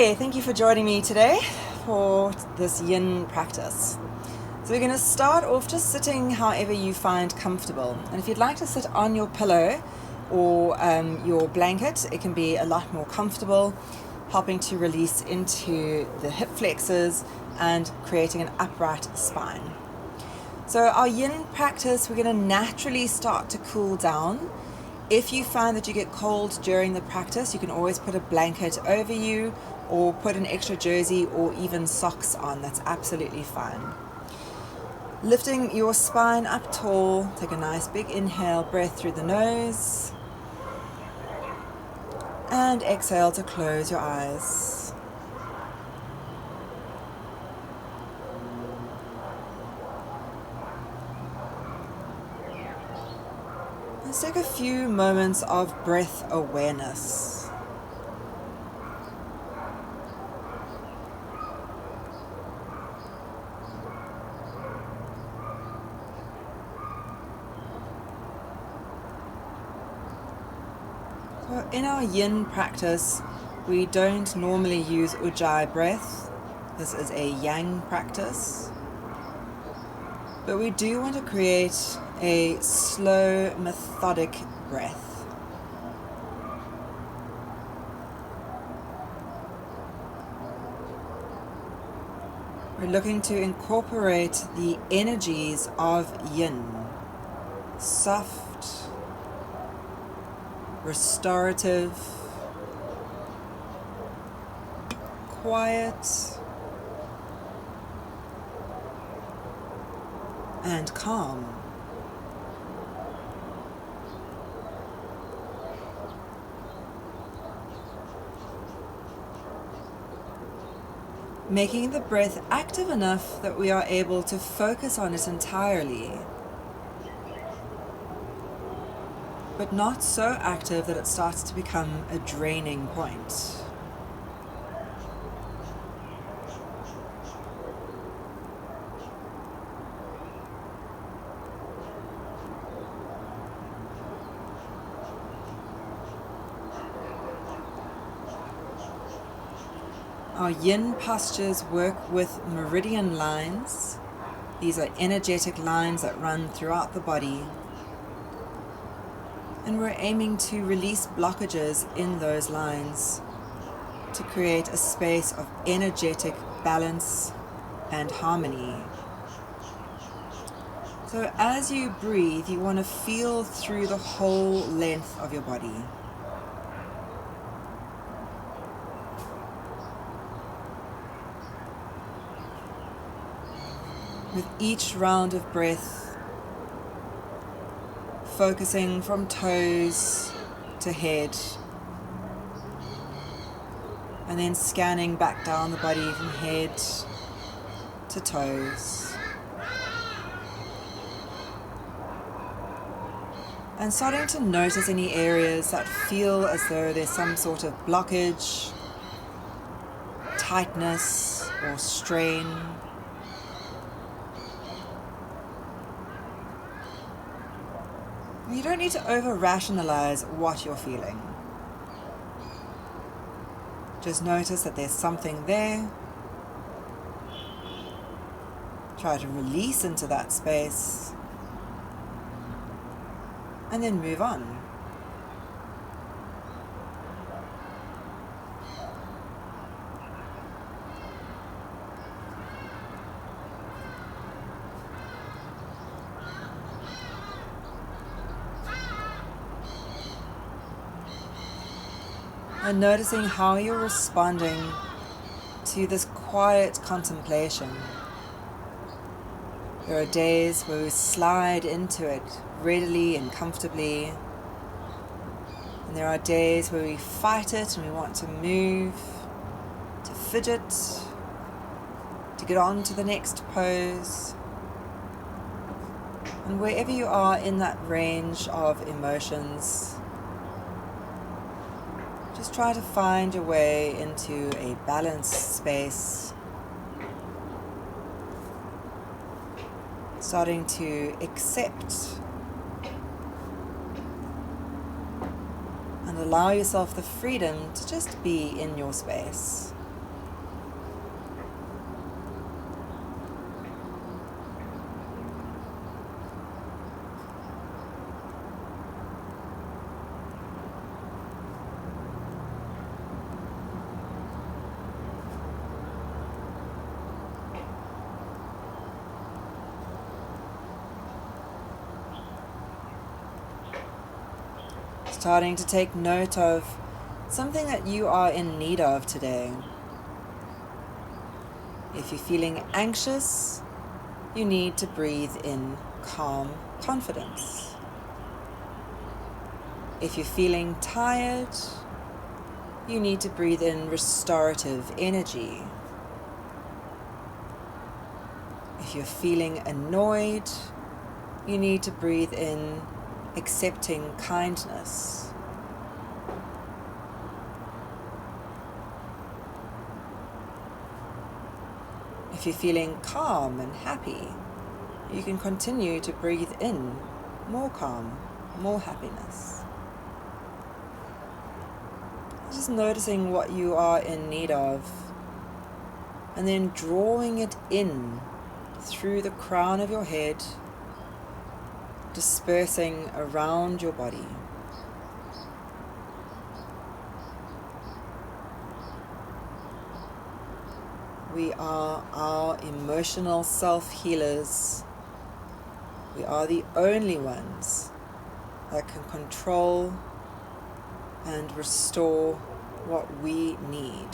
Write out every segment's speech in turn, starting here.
Hey, thank you for joining me today for this yin practice. So we're going to start off just sitting however you find comfortable. And if you'd like to sit on your pillow or your blanket, it can be a lot more comfortable, helping to release into the hip flexors and creating an upright spine. So our yin practice, we're going to naturally start to cool down. If you find that you get cold during the practice, you can always put a blanket over you or put an extra jersey or even socks on. That's absolutely fine. Lifting your spine up tall, take a nice big inhale, breath through the nose, and exhale to close your eyes. Let's take a few moments of breath awareness. So in our yin practice, we don't normally use ujjayi breath. This is a yang practice. But we do want to create a slow, methodic breath. We're looking to incorporate the energies of yin. Soft, restorative, quiet, and calm. Making the breath active enough that we are able to focus on it entirely, but not so active that it starts to become a draining point. Our yin postures work with meridian lines. These are energetic lines that run throughout the body. And we're aiming to release blockages in those lines to create a space of energetic balance and harmony. So as you breathe, you want to feel through the whole length of your body. With each round of breath, focusing from toes to head, and then scanning back down the body from head to toes. And starting to notice any areas that feel as though there's some sort of blockage, tightness, or strain. You don't need to over-rationalize what you're feeling. Just notice that there's something there. Try to release into that space. And then move on. And noticing how you're responding to this quiet contemplation. There are days where we slide into it readily and comfortably. And there are days where we fight it and we want to move, to fidget, to get on to the next pose. And wherever you are in that range of emotions, just try to find your way into a balanced space, starting to accept and allow yourself the freedom to just be in your space. Starting to take note of something that you are in need of today. If you're feeling anxious, you need to breathe in calm confidence. If you're feeling tired, you need to breathe in restorative energy. If you're feeling annoyed, you need to breathe in accepting kindness. If you're feeling calm and happy, you can continue to breathe in more calm, more happiness. Just noticing what you are in need of, and then drawing it in through the crown of your head, dispersing around your body. We are our emotional self-healers. We are the only ones that can control and restore what we need.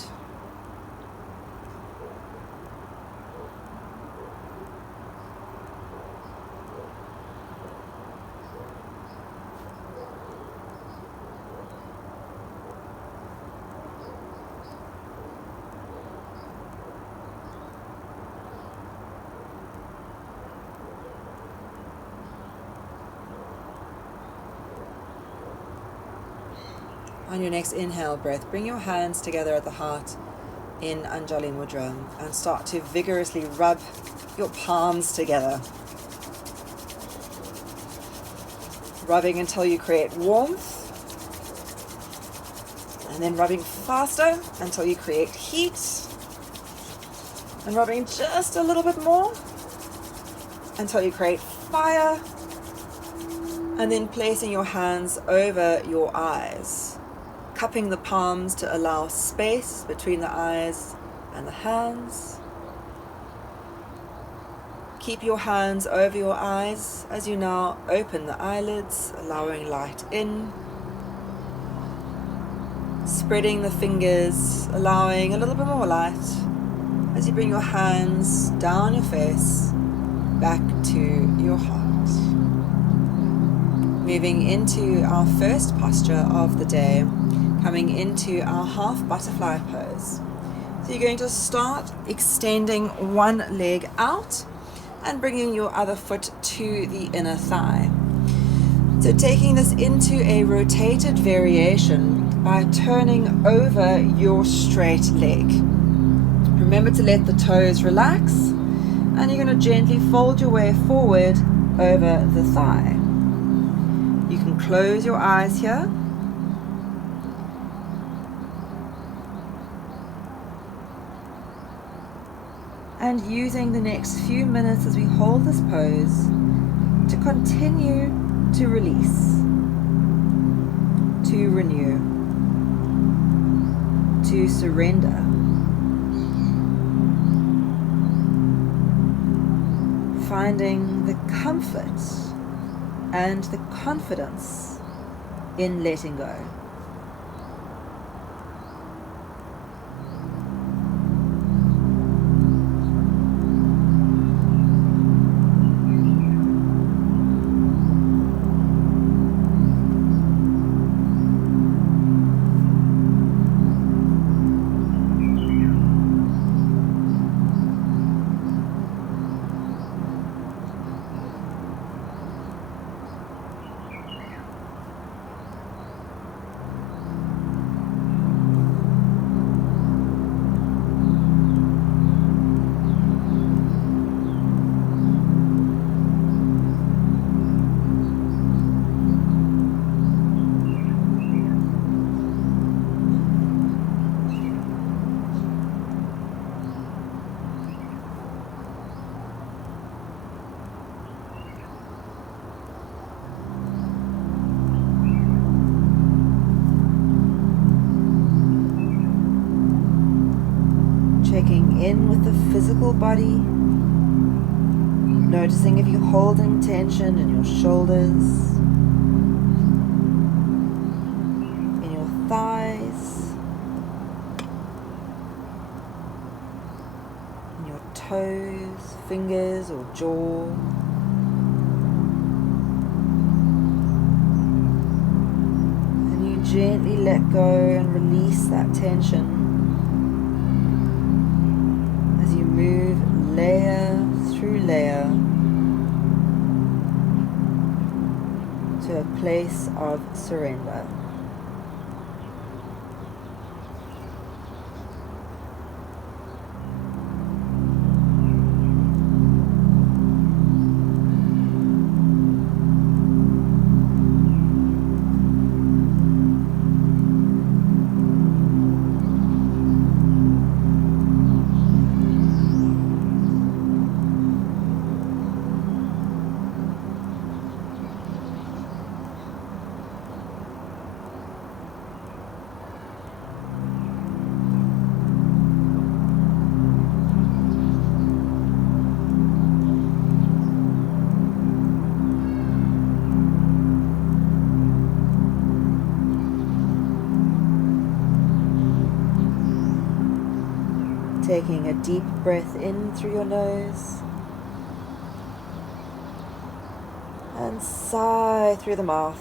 On your next inhale breath, bring your hands together at the heart in Anjali Mudra and start to vigorously rub your palms together. Rubbing until you create warmth, and then rubbing faster until you create heat, and rubbing just a little bit more until you create fire, and then placing your hands over your eyes, cupping the palms to allow space between the eyes and the hands. Keep your hands over your eyes as you now open the eyelids, allowing light in. Spreading the fingers, allowing a little bit more light as you bring your hands down your face, back to your heart. Moving into our first posture of the day, coming into our half butterfly pose. So you're going to start extending one leg out and bringing your other foot to the inner thigh. So taking this into a rotated variation by turning over your straight leg. Remember to let the toes relax, and you're going to gently fold your way forward over the thigh. You can close your eyes here. And using the next few minutes as we hold this pose to continue to release, to renew, to surrender. Finding the comfort and the confidence in letting go. Checking in with the physical body, noticing if you're holding tension in your shoulders, toes, fingers, or jaw. And you gently let go and release that tension as you move layer through layer to a place of surrender. Taking a deep breath in through your nose and sigh through the mouth.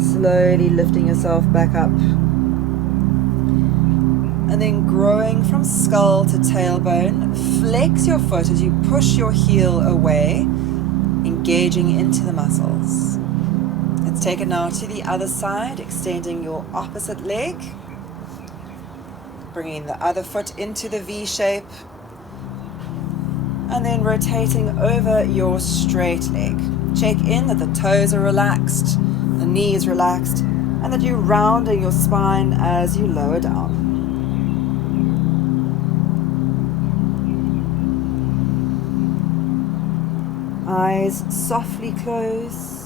Slowly lifting yourself back up and then growing from skull to tailbone. Flex your foot as you push your heel away, engaging into the muscles. Let's take it now to the other side, extending your opposite leg, bringing the other foot into the V shape, and then rotating over your straight leg. Check in that the toes are relaxed, the knees relaxed, and that you're rounding your spine as you lower down. Eyes softly closed.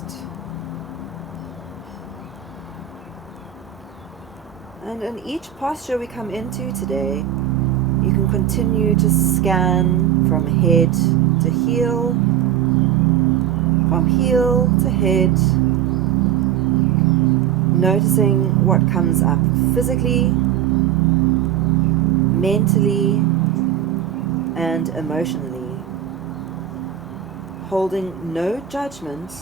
And in each posture we come into today, you can continue to scan from head to heel, from heel to head, noticing what comes up physically, mentally, and emotionally, holding no judgment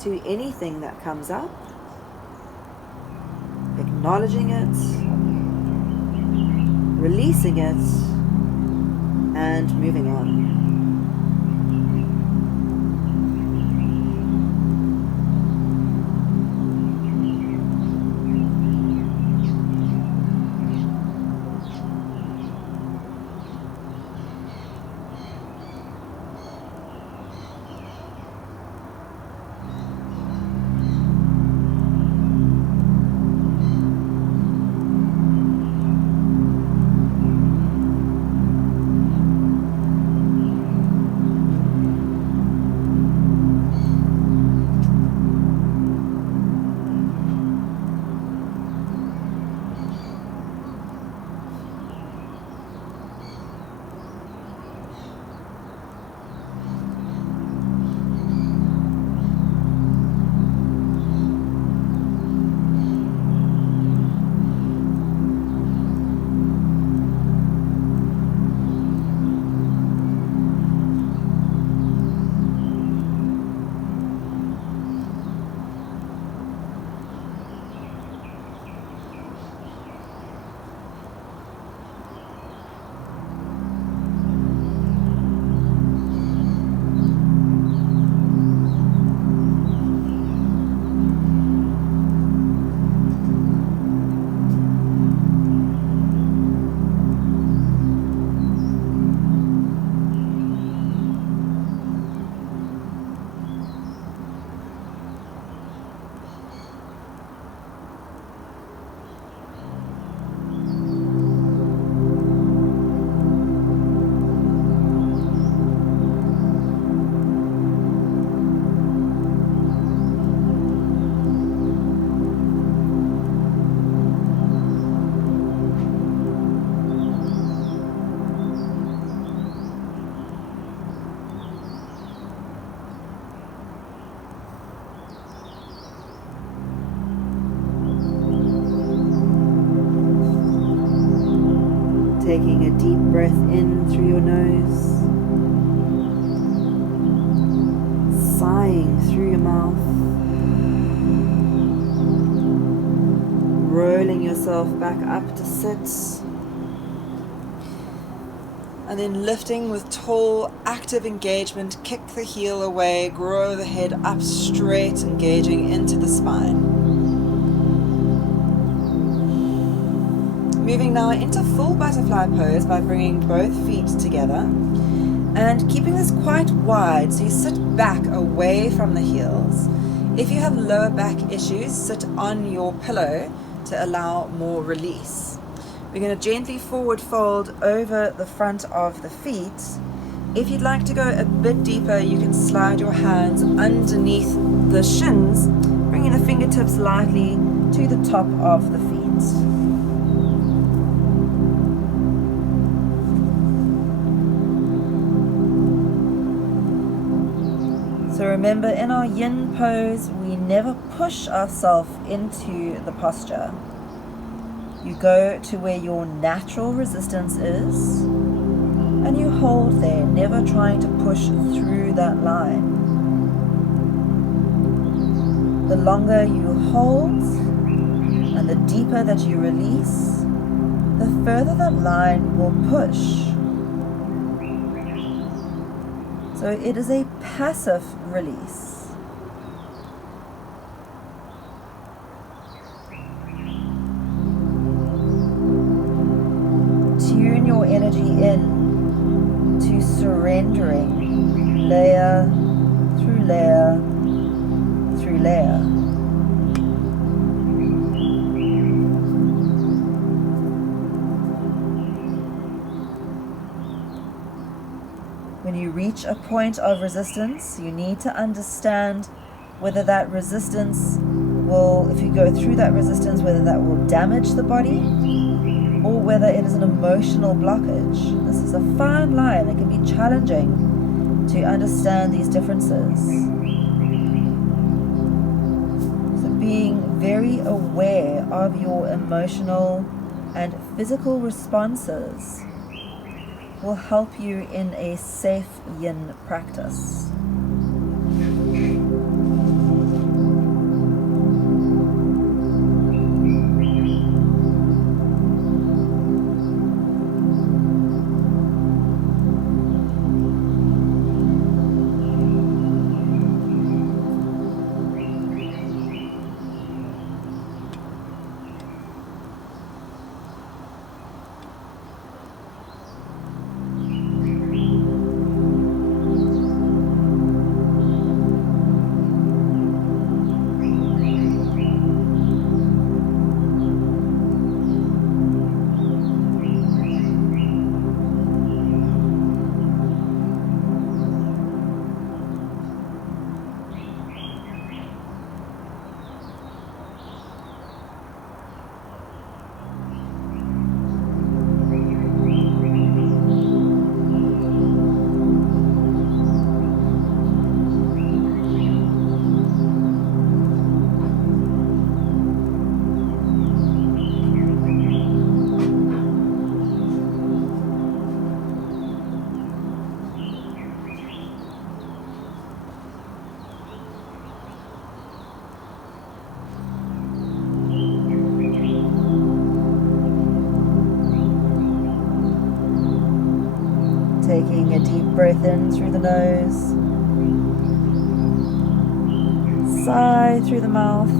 to anything that comes up, acknowledging it, releasing it, and moving on. Taking a deep breath in through your nose, sighing through your mouth, rolling yourself back up to sit, and then lifting with tall, active engagement. Kick the heel away, grow the head up straight, engaging into the spine. Moving now into full butterfly pose by bringing both feet together and keeping this quite wide, so you sit back away from the heels. If you have lower back issues, sit on your pillow to allow more release. We're going to gently forward fold over the front of the feet. If you'd like to go a bit deeper, you can slide your hands underneath the shins, bringing the fingertips lightly to the top of the feet. So remember, in our yin pose, we never push ourselves into the posture. You go to where your natural resistance is, and you hold there, never trying to push through that line. The longer you hold, and the deeper that you release, the further that line will push. So it is a passive release. Tune your energy in to surrendering layer through layer through layer. When you reach a point of resistance, you need to understand whether that resistance will, if you go through that resistance, whether that will damage the body or whether it is an emotional blockage. This is a fine line. It can be challenging to understand these differences. So being very aware of your emotional and physical responses will help you in a safe yin practice. Taking a deep breath in through the nose, sigh through the mouth,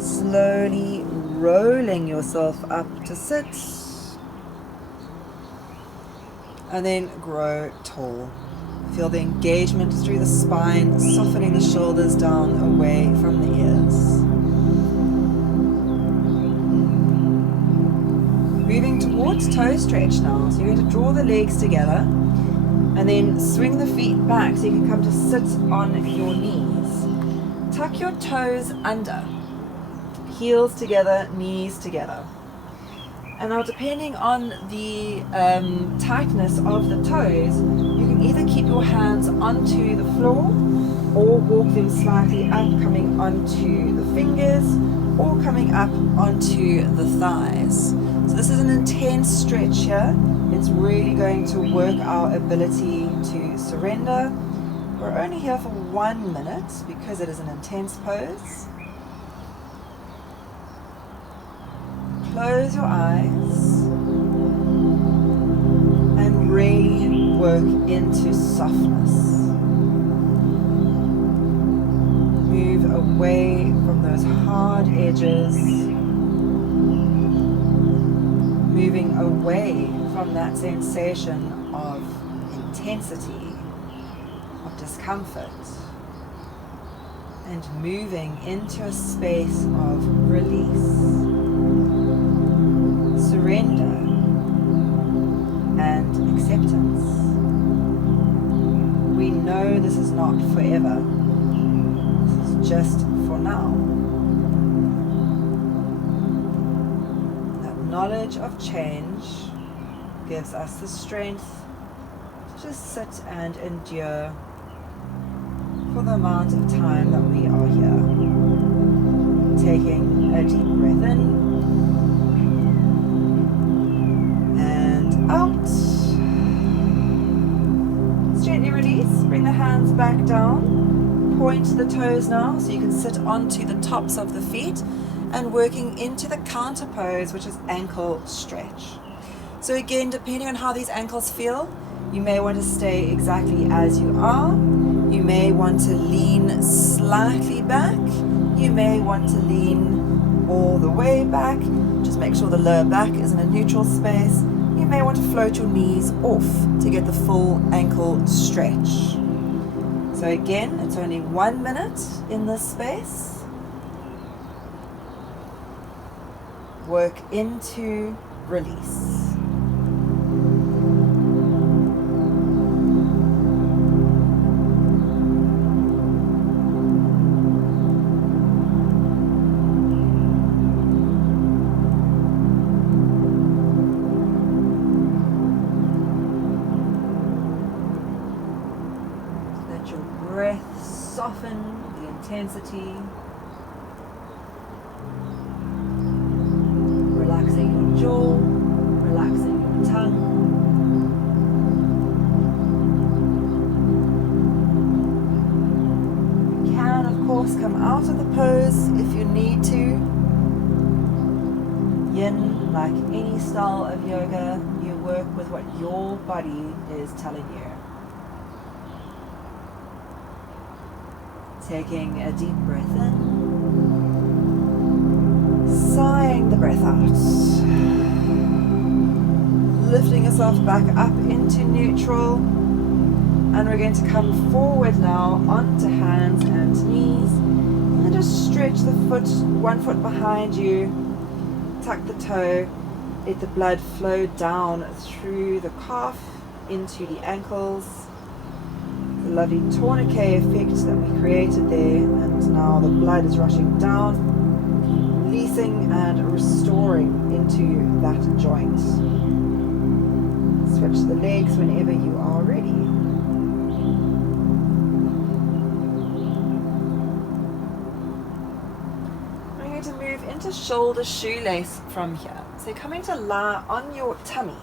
slowly rolling yourself up to sit, and then grow tall. Feel the engagement through the spine, softening the shoulders down away from the ears. Moving towards toe stretch now. So you're going to draw the legs together and then swing the feet back so you can come to sit on your knees. Tuck your toes under, heels together, knees together. And now depending on the tightness of the toes, you can either keep your hands onto the floor or walk them slightly up, coming onto the fingers, or coming up onto the thighs. So this is an intense stretch here. It's really going to work our ability to surrender. We're only here for 1 minute because it is an intense pose. Close your eyes and really work into softness. Move away from those hard edges, moving away from that sensation of intensity, of discomfort, and moving into a space of release, surrender, and acceptance. We know this is not forever. This is just for now. That knowledge of change gives us the strength to just sit and endure for the amount of time that we are here. Taking a deep breath in and out. Gently release, bring the hands back down, point the toes now so you can sit onto the tops of the feet and working into the counter pose, which is ankle stretch. So again, depending on how these ankles feel, you may want to stay exactly as you are. You may want to lean slightly back. You may want to lean all the way back. Just make sure the lower back is in a neutral space. You may want to float your knees off to get the full ankle stretch. So again, it's only 1 minute in this space. Work into release. Soften the intensity, relaxing your jaw, relaxing your tongue. You can, of course, come out of the pose if you need to. Yin, like any style of yoga, you work with what your body is telling you. Taking a deep breath in, sighing the breath out, lifting yourself back up into neutral, and we're going to come forward now onto hands and knees, and then just stretch the foot, 1 foot behind you, tuck the toe, let the blood flow down through the calf into the ankles. The lovely tourniquet effect that we created there, and now the blood is rushing down, releasing and restoring into that joint. Switch the legs whenever you are ready. We're going to move into shoulder shoelace from here. So you're coming to lie on your tummy.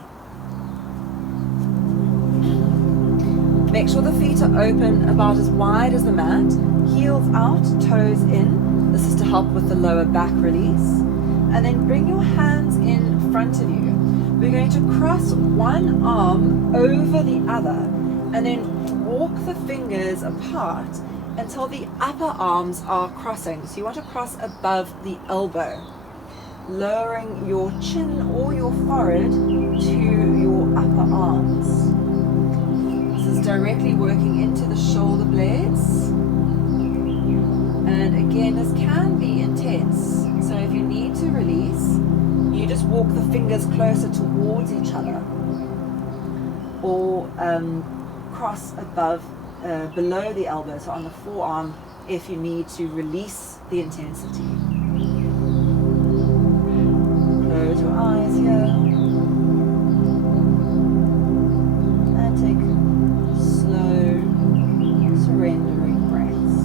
Make sure the feet are open about as wide as the mat, heels out, toes in. This is to help with the lower back release. And then bring your hands in front of you. We're going to cross one arm over the other and then walk the fingers apart until the upper arms are crossing. So you want to cross above the elbow, lowering your chin or your forehead to your upper arms. This is directly working into the shoulder blades. And again, this can be intense. So if you need to release, you just walk the fingers closer towards each other, or cross above, below the elbow, so on the forearm, if you need to release the intensity. Close your eyes here. And take slow, surrendering breaths.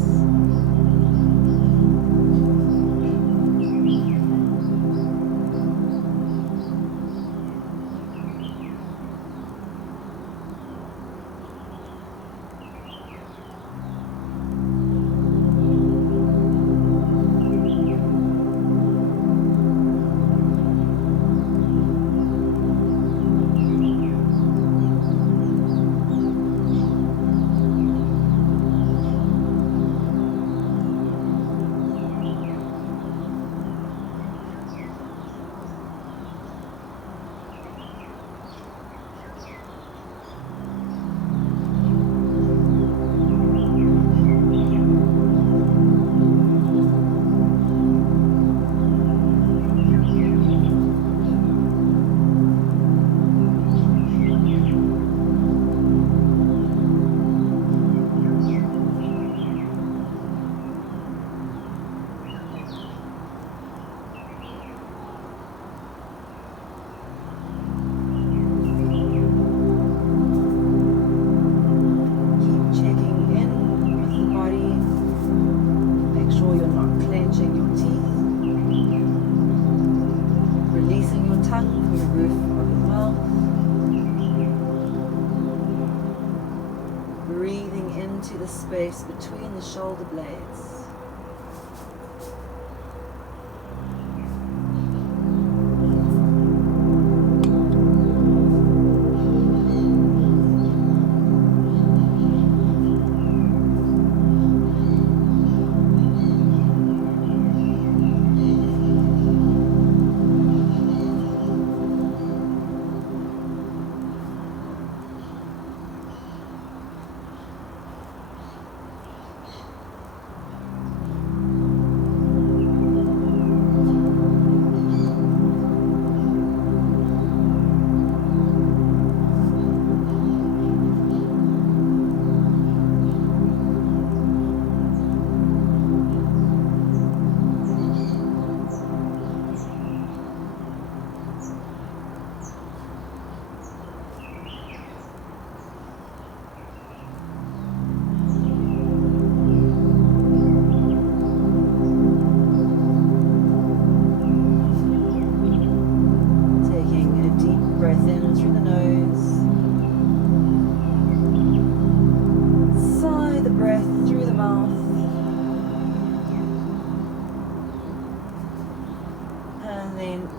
the space between the shoulder blades.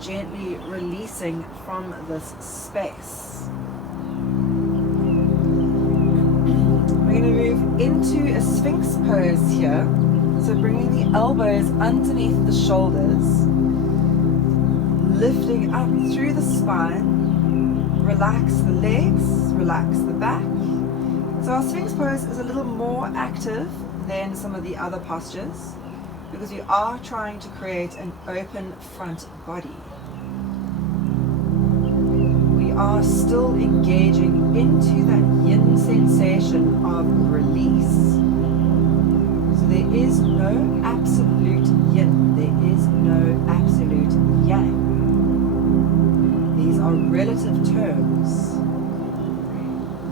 Gently releasing from this space. We're going to move into a Sphinx pose here. So bringing the elbows underneath the shoulders, lifting up through the spine, relax the legs, relax the back. So our Sphinx pose is a little more active than some of the other postures because we are trying to create an open front body. We are still engaging into that yin sensation of release. So there is no absolute yin, there is no absolute yang. These are relative terms.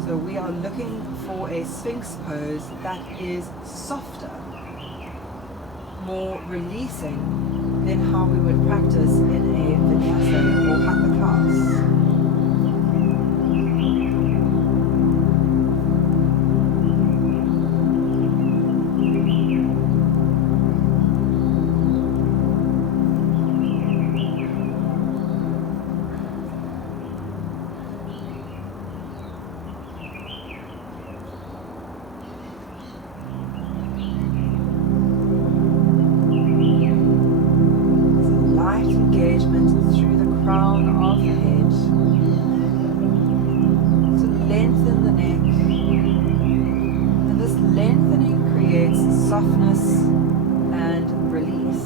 So we are looking for a Sphinx pose that is softer, more releasing than how we would practice in a vinyasa or hatha class. Softness and release.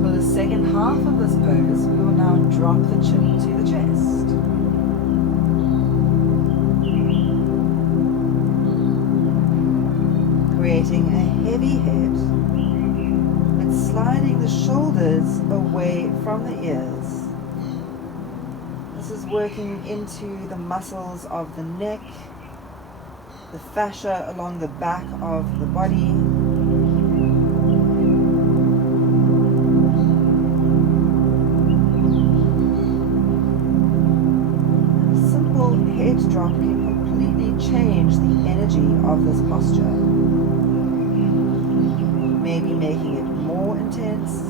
For the second half of this pose, we will now drop the chin to the chest. Creating a heavy head, but sliding the shoulders away from the ears. This is working into the muscles of the neck, the fascia along the back of the body. A simple head drop can completely change the energy of this posture. Maybe making it more intense,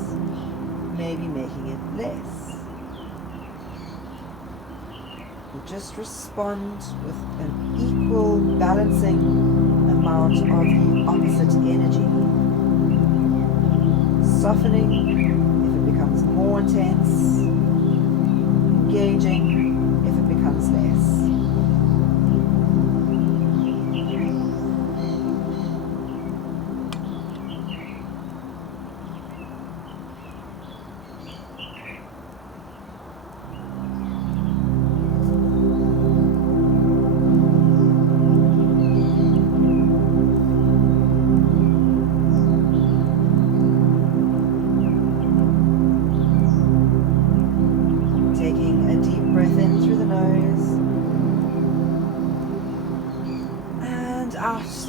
maybe making it less. Just respond with an equal, balancing amount of the opposite energy. Softening if it becomes more intense, engaging if it becomes less.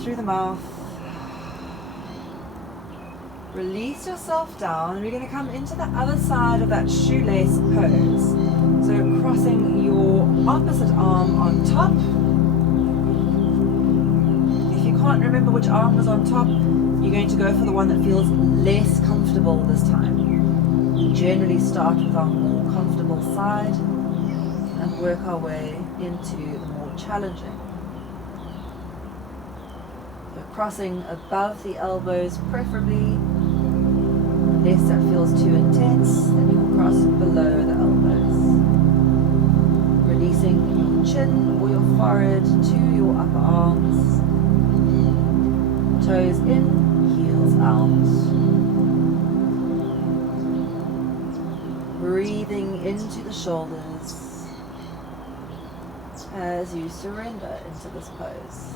Through the mouth, Release yourself down, and we're going to come into the other side of that shoelace pose. So crossing your opposite arm on top. If you can't remember which arm was on top, you're going to go for the one that feels less comfortable this time. We generally start with our more comfortable side and work our way into the more challenging. So crossing above the elbows preferably, unless that feels too intense, then you will cross below the elbows. Releasing your chin or your forehead to your upper arms. Toes in, heels out. Breathing into the shoulders as you surrender into this pose.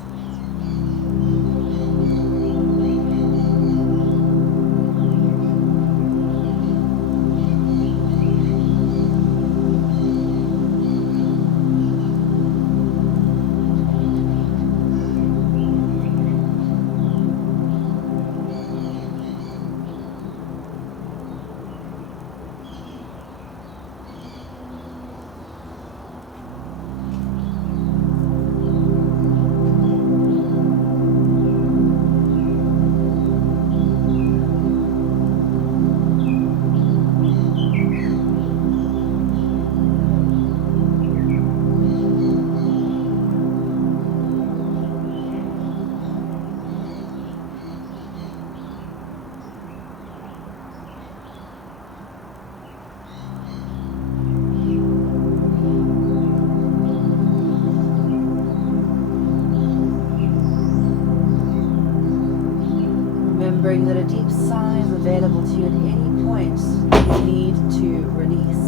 Remembering that a deep sigh is available to you at any point you need to release.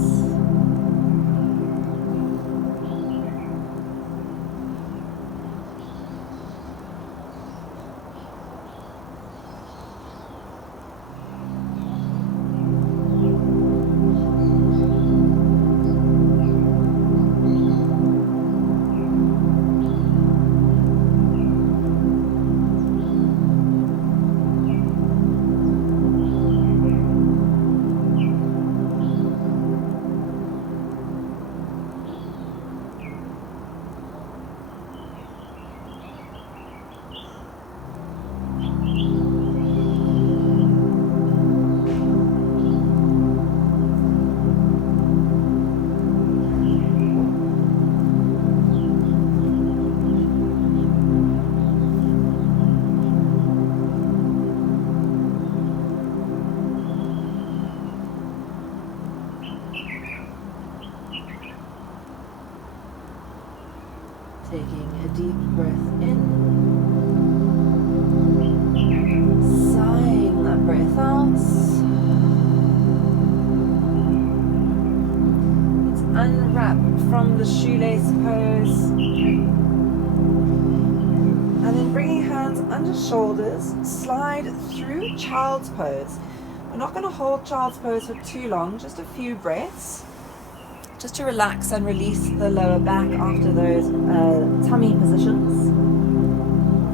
Taking a deep breath in, sighing that breath out. Let's unwrap from the shoelace pose. And then bringing hands under shoulders, slide through child's pose. We're not going to hold child's pose for too long, just a few breaths. Just to relax and release the lower back after those tummy positions.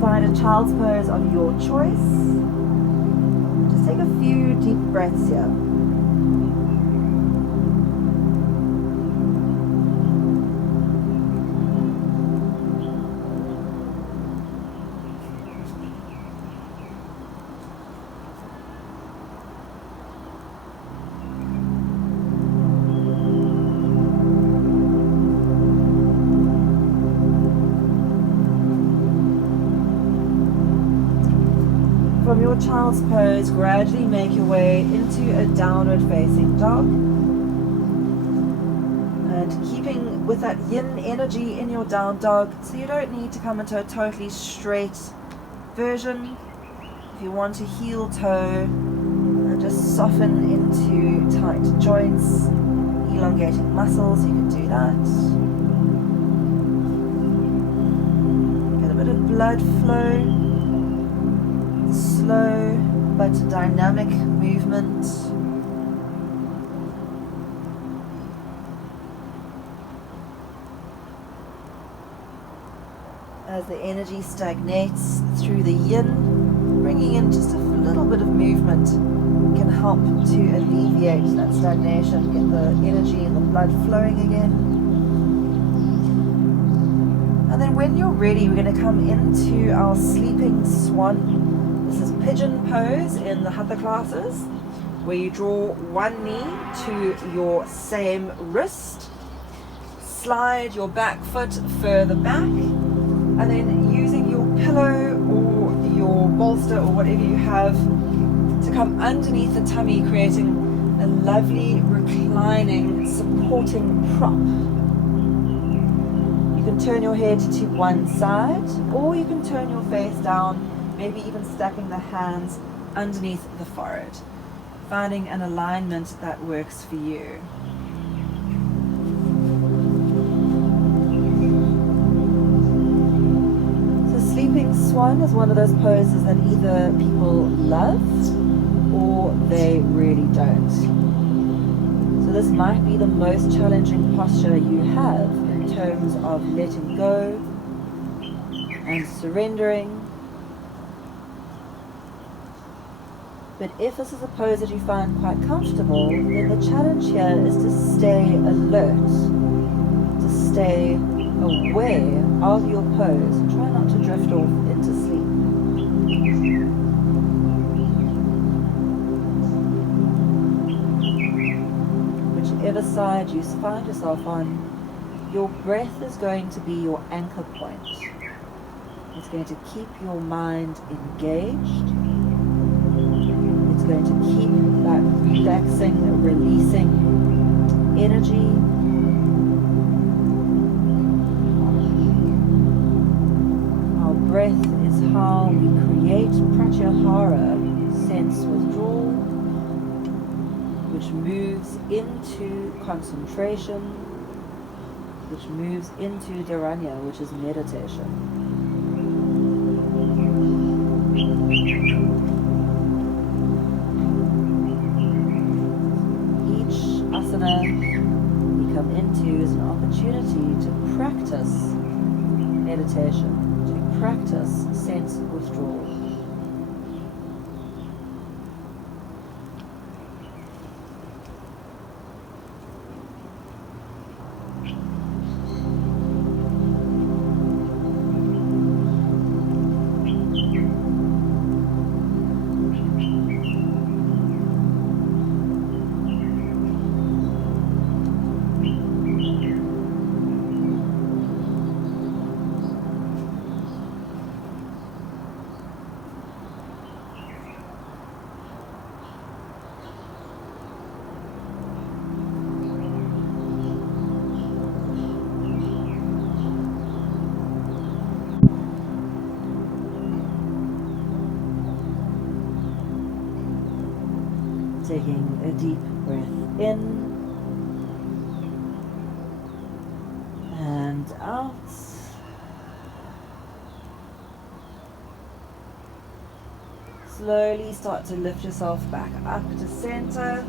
Find a child's pose of your choice. Just take a few deep breaths here. From your child's pose, gradually make your way into a downward facing dog. And keeping with that yin energy in your down dog, so you don't need to come into a totally straight version. If you want to heel toe and just soften into tight joints, elongating muscles, you can do that. Get a bit of blood flow. Slow but dynamic movement. As the energy stagnates through the yin, bringing in just a little bit of movement can help to alleviate that stagnation, get the energy and the blood flowing again. And then when you're ready, we're going to come into our sleeping swan. This is pigeon pose in the hatha classes, where you draw one knee to your same wrist, slide your back foot further back, and then using your pillow or your bolster or whatever you have to come underneath the tummy, creating a lovely reclining supporting prop. You can turn your head to one side, or you can turn your face down, maybe even stacking the hands underneath the forehead, finding an alignment that works for you. So sleeping swan is one of those poses that either people love or they really don't. So this might be the most challenging posture you have in terms of letting go and surrendering. But if this is a pose that you find quite comfortable, then the challenge here is to stay alert, to stay aware of your pose. Try not to drift off into sleep. Whichever side you find yourself on, your breath is going to be your anchor point. It's going to keep your mind engaged. It's going to keep that relaxing, releasing energy. Our breath is how we create pratyahara, sense withdrawal, which moves into concentration, which moves into dharanya, which is meditation. Asana we come into is an opportunity to practice meditation, to practice sense withdrawal. Taking a deep breath in and out. Slowly start to lift yourself back up to center.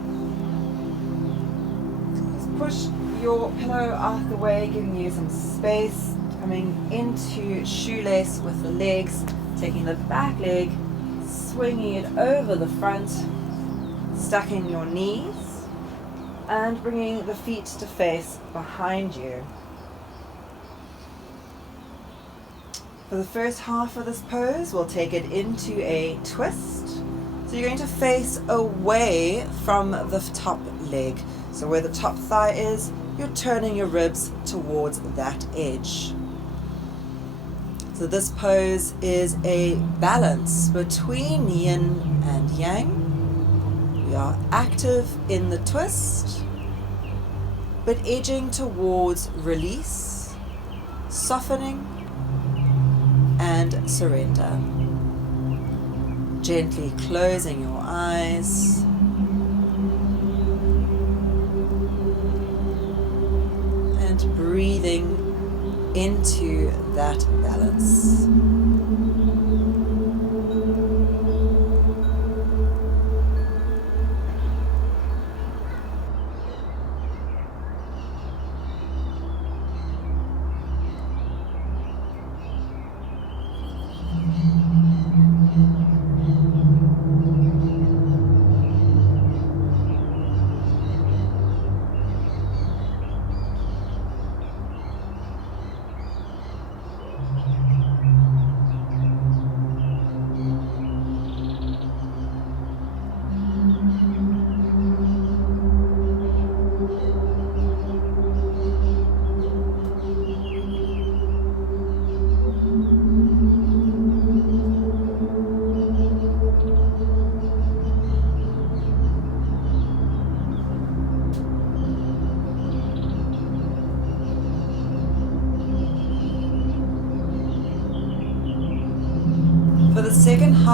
Just push your pillow out the way, giving you some space. Coming into shoelace with the legs, taking the back leg, swinging it over the front, stacking your knees and bringing the feet to face behind you. For the first half of this pose, we'll take it into a twist. So you're going to face away from the top leg. So where the top thigh is, you're turning your ribs towards that edge. So this pose is a balance between yin and yang. We are active in the twist, but edging towards release, softening, and surrender. Gently closing your eyes. And breathing into that balance.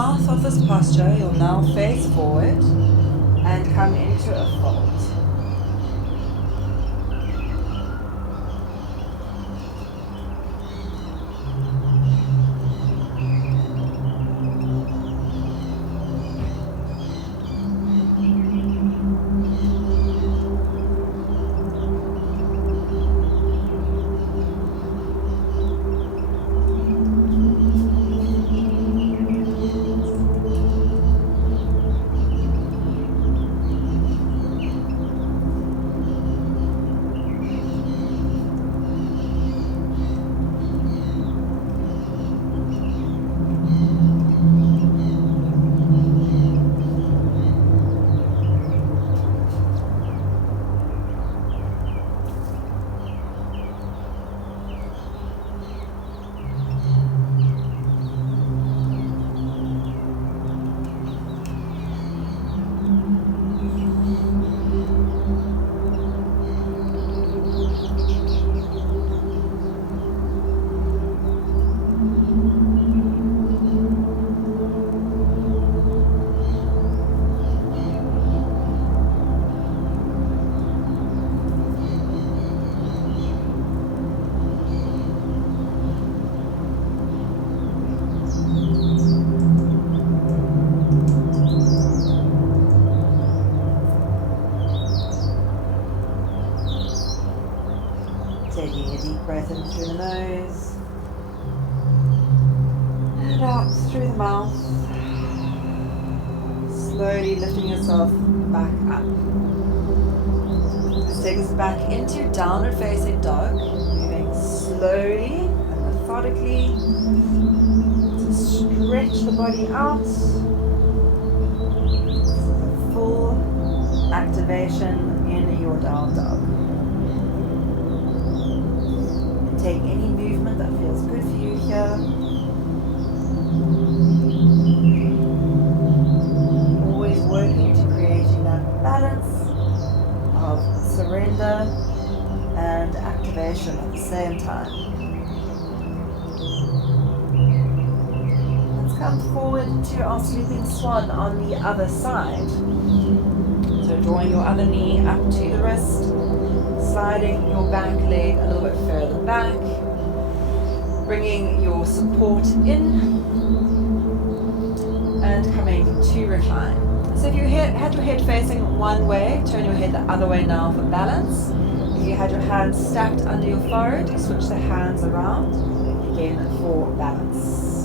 mouth of this posture, you'll now face forward and come into a fold. Taking a deep breath in through the nose and out through the mouth. Slowly lifting yourself back up. Let's take us back into downward facing dog, moving slowly and methodically to stretch the body out. Full activation in your down dog. Take any movement that feels good for you here. Always working to creating that balance of surrender and activation at the same time. Let's come forward to our sleeping swan on the other side. So drawing your other knee up to the wrist, sliding your back leg a little bit further back, bringing your support in, and coming to recline. So if you had your head facing one way, turn your head the other way now for balance. If you had your hands stacked under your forehead, switch the hands around, again for balance.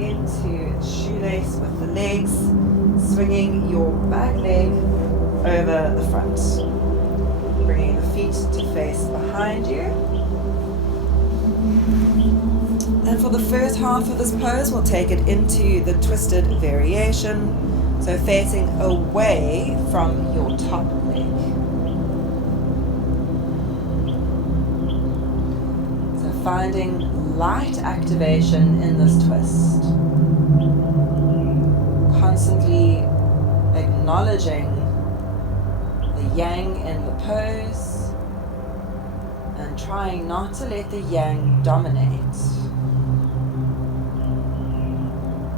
into shoelace with the legs, swinging your back leg over the front. Bringing the feet to face behind you. And for the first half of this pose, we'll take it into the twisted variation. So facing away from your top leg. So finding light activation in this twist. Constantly acknowledging the yang in the pose and trying not to let the yang dominate.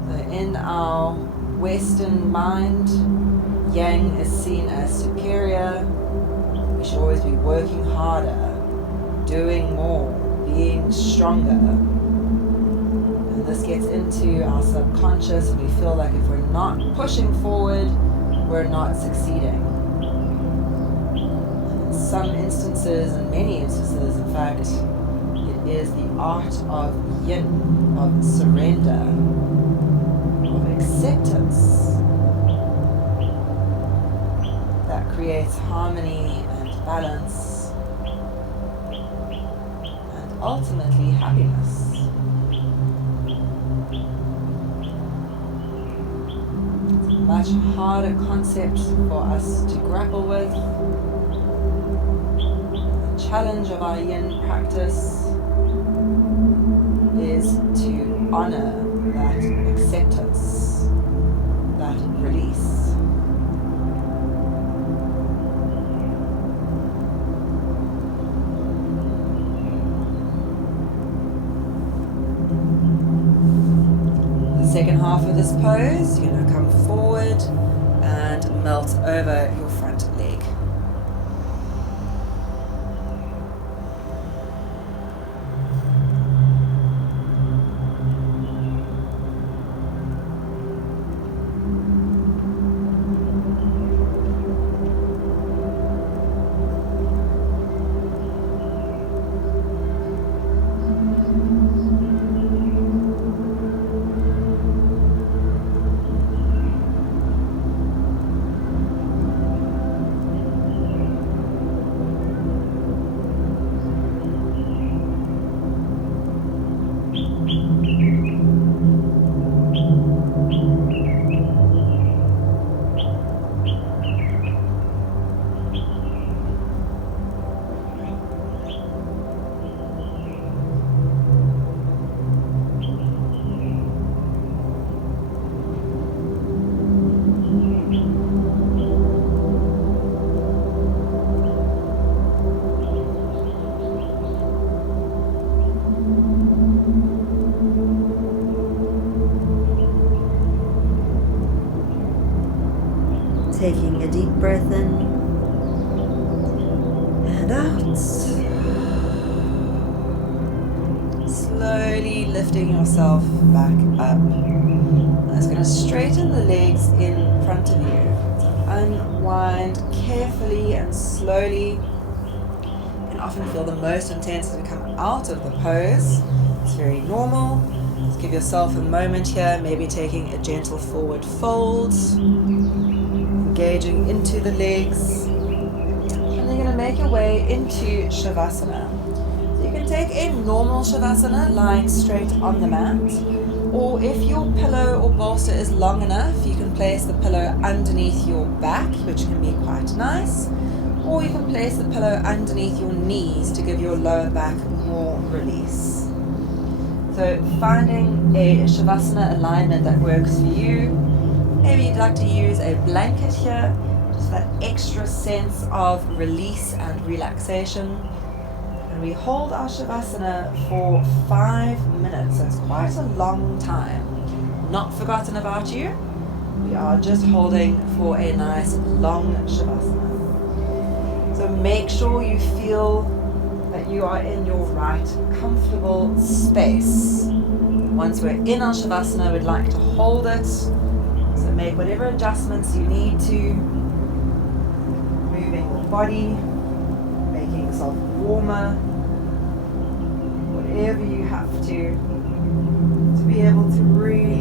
So in our Western mind, yang is seen as superior. We should always be working harder, doing more, being stronger. And this gets into our subconscious, and we feel like if we're not pushing forward, we're not succeeding. In some instances, in many instances, in fact, it is the art of yin, of surrender, of acceptance, that creates harmony and balance and ultimately happiness. It's a much harder concept for us to grapple with. The challenge of our yin practice is to honor that acceptance, that release. The second half of this pose, you're going to come forward and melt over your front leg. Taking a deep breath in and out. Slowly lifting yourself back up. That's going to straighten the legs in front of you. Unwind carefully and slowly. You can often feel the most intense as we come out of the pose. It's very normal. Just give yourself a moment here, maybe taking a gentle forward fold. Engaging into the legs, and then you're going to make your way into Shavasana. So you can take a normal Shavasana lying straight on the mat, or if your pillow or bolster is long enough, you can place the pillow underneath your back, which can be quite nice, or you can place the pillow underneath your knees to give your lower back more release. So finding a Shavasana alignment that works for you. Maybe you'd like to use a blanket here, just that extra sense of release and relaxation. And we hold our Shavasana for 5 minutes. So it's quite a long time. Not forgotten about you. We are just holding for a nice long Shavasana. So make sure you feel that you are in your right comfortable space. Once we're in our Shavasana, we'd like to hold it. So make whatever adjustments you need to, moving your body, making yourself warmer, whatever you have to be able to really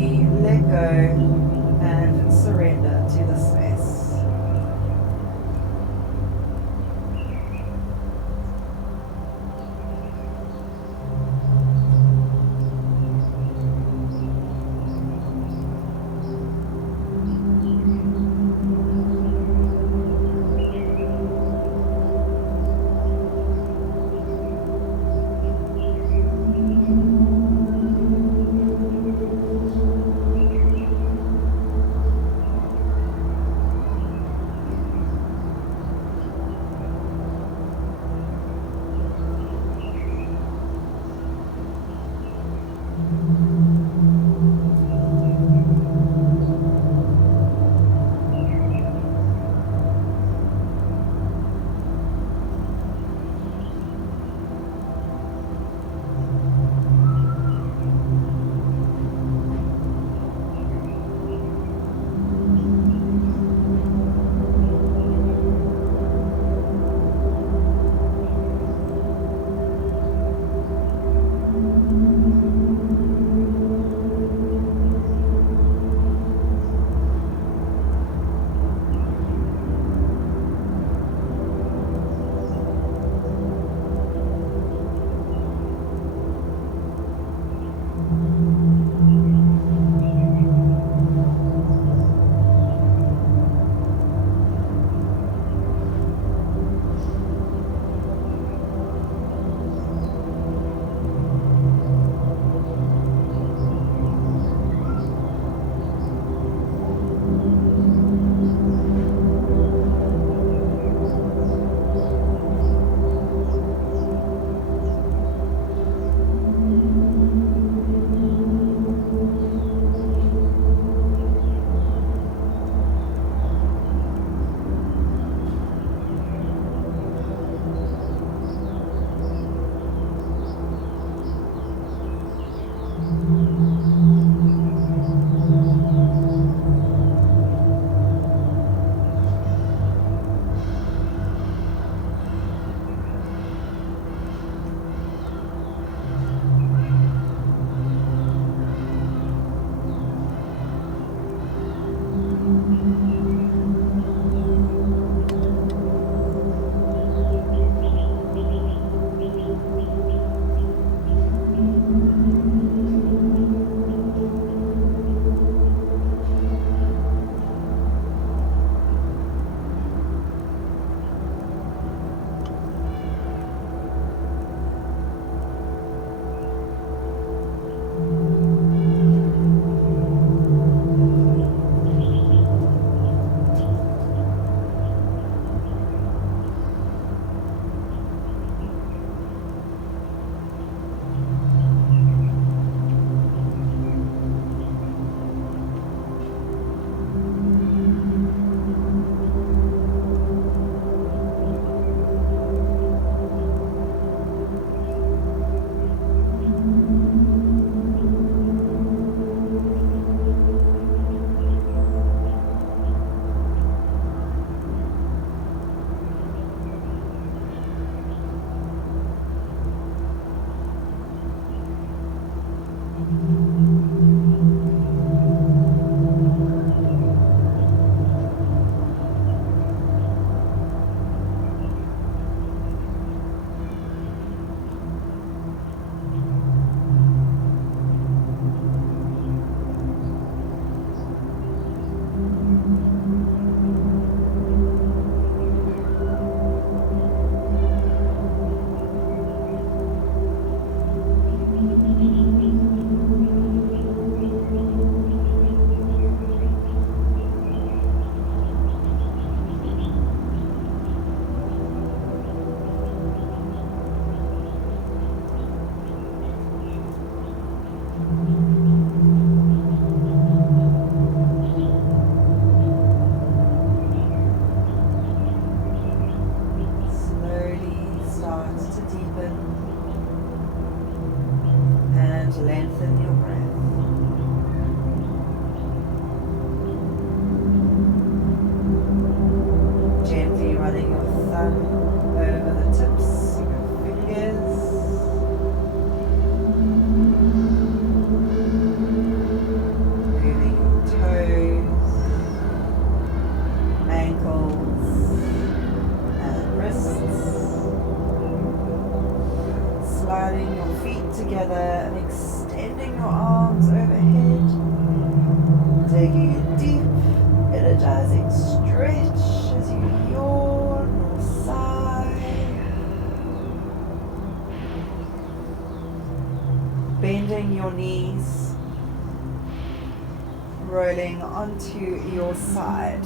rolling onto your side.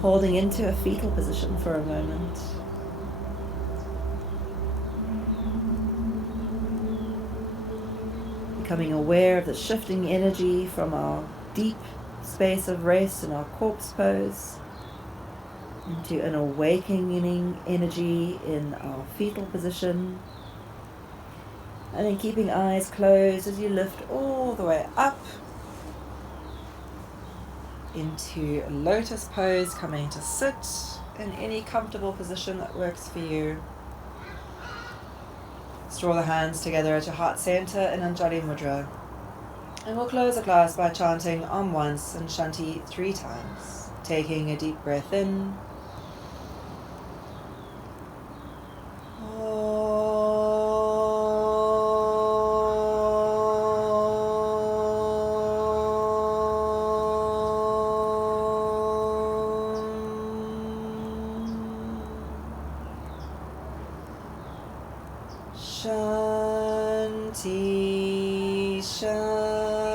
Holding into a fetal position for a moment. Becoming aware of the shifting energy from our deep space of rest in our corpse pose into an awakening energy in our fetal position. And then keeping eyes closed as you lift all the way up into lotus pose, coming to sit in any comfortable position that works for you. Let's draw the hands together at your heart center in Anjali Mudra. And we'll close the class by chanting Om once and Shanti 3 times. Taking a deep breath in. Shanti, Shanti,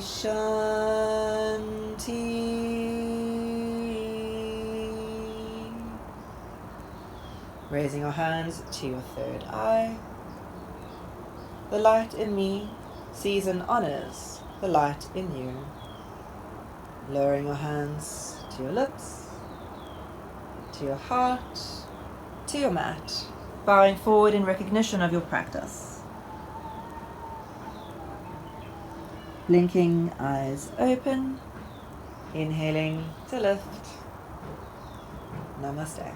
Shanti. Raising your hands to your third eye. The light in me sees and honors the light in you. Lowering your hands to your lips, to your heart, to your mat. Bowing forward in recognition of your practice. Blinking eyes open. Inhaling to lift. Namaste.